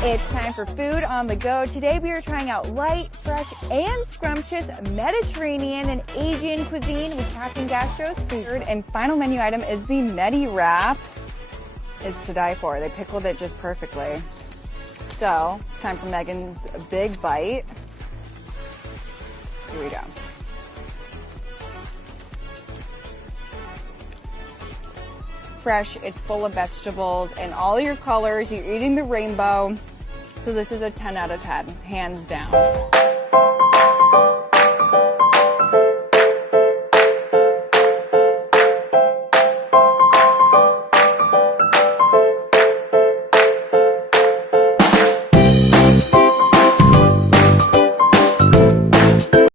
It's time for food on the go. Today we are trying out light, fresh, and scrumptious Mediterranean and Asian cuisine with Captain Gastro's food. Third and final menu item is the Medi wrap. It's to die for. They pickled it just perfectly. So it's time for Megan's big bite. Here we go. Fresh, it's full of vegetables and all your colors. You're eating the rainbow. So this is a 10 out of 10, hands down.